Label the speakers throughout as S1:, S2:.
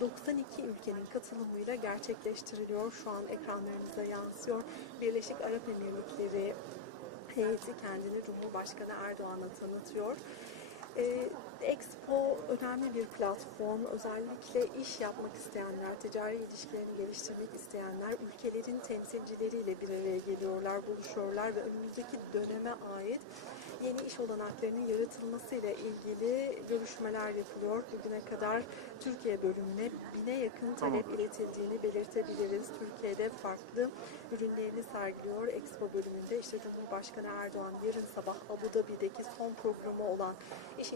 S1: 92 ülkenin katılımıyla gerçekleştiriliyor. Şu an ekranlarınıza yansıyor. Birleşik Arap Emirlikleri heyeti kendini Cumhurbaşkanı Erdoğan'a tanıtıyor. Ee, Expo önemli bir platform. Özellikle iş yapmak isteyenler, ticari ilişkilerini geliştirmek isteyenler ülkelerin temsilcileriyle bir araya geliyorlar, buluşuyorlar ve önümüzdeki döneme ait yeni iş olanaklarının yaratılmasıyla ilgili görüşmeler yapılıyor. Bugüne kadar Türkiye bölümüne bine yakın talep iletildiğini belirtebiliriz. Türkiye'de farklı ürünlerini sergiliyor. Expo bölümünde işte Cumhurbaşkanı Erdoğan yarın sabah Abu Dhabi'deki son programı olan iş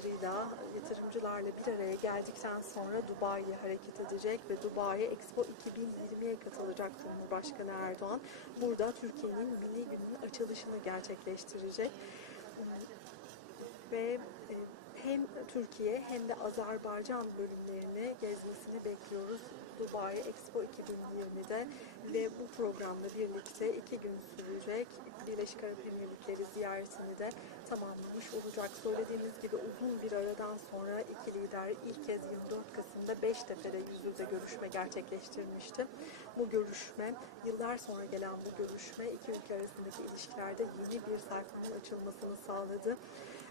S1: insanlarıyla, yatırımcılarla bir araya geldikten sonra Dubai'ye hareket edecek ve Dubai Expo 2020'ye katılacak Cumhurbaşkanı Erdoğan. Burada Türkiye'nin Milli Günü'nün açılışını gerçekleştirecek ve e, hem Türkiye hem de Azerbaycan bölümlerini gezmesini bekliyoruz. Dubai Expo 2020'de ve bu programla birlikte iki gün sürecek Birleşik Arap Emirlikleri ziyaretini de tamamlamış olacak. Söylediğimiz gibi uzun bir aradan sonra iki lider ilk kez 24 Kasım'da Beştepe'de yüz yüze görüşme gerçekleştirmişti. Bu görüşme, yıllar sonra gelen bu görüşme iki ülke arasındaki ilişkilerde yeni bir sayfanın açılmasını sağladı.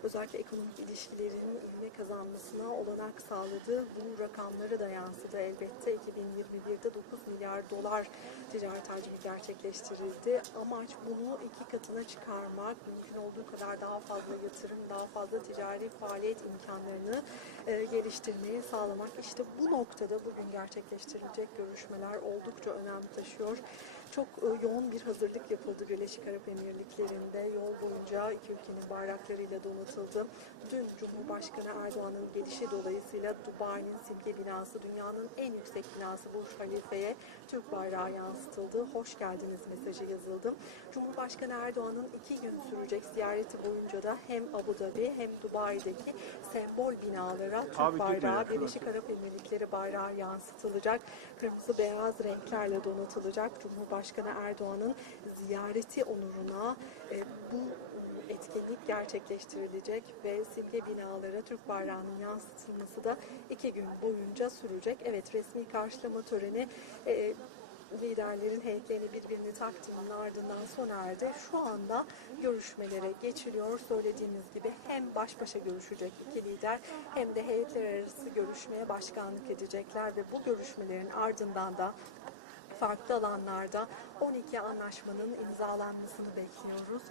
S1: Özellikle ekonomik ilişkilerin ivme kazanmasına olanak sağladı. Bu rakamları da yansıdı elbette. 2021'de 9 milyar dolar ticaret hacmi gerçekleştirildi. Amaç bunu iki katına çıkarmak, mümkün olduğu kadar daha fazla yatırım, daha fazla ticari faaliyet imkanlarını e, geliştirmeyi sağlamak. İşte bu noktada bugün gerçekleştirilecek görüşmeler oldukça önem taşıyor. Çok e, yoğun bir hazırlık yapıldı Birleşik Arap Emirlikleri'nde. Yol boyunca iki ülkenin bayraklarıyla donatıldı. Dün Cumhurbaşkanı Erdoğan'ın gelişi dolayısıyla Dubai'nin simge binası, dünyanın en yüksek binası Burj Halife'ye Türk bayrağı yansıtıldı. Hoş geldiniz mesajı yazıldı. Cumhurbaşkanı Erdoğan'ın iki gün sürecek ziyareti boyunca da hem Abu Dhabi hem Dubai'deki sembol binalara Türk
S2: Abi,
S1: bayrağı, Birleşik Arap Emirlikleri bayrağı yansıtılacak. Kırmızı beyaz renklerle donatılacak. Cumhurbaşkanı Erdoğan'ın ziyareti onuruna e, bu etkinlik gerçekleştirilecek ve simge binalara Türk bayrağının yansıtılması da iki gün boyunca sürecek. Evet resmi karşılama töreni e, liderlerin heyetlerini birbirini takdiminin ardından sona erdi. Şu anda görüşmelere geçiliyor. Söylediğimiz gibi hem baş başa görüşecek iki lider hem de heyetler arası görüşmeye başkanlık edecekler ve bu görüşmelerin ardından da farklı alanlarda 12 anlaşmanın imzalanmasını bekliyoruz.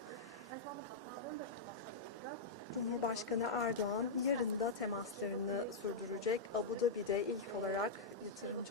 S1: Cumhurbaşkanı Erdoğan yarın da temaslarını sürdürecek. Abu Dhabi'de ilk olarak yatırımcı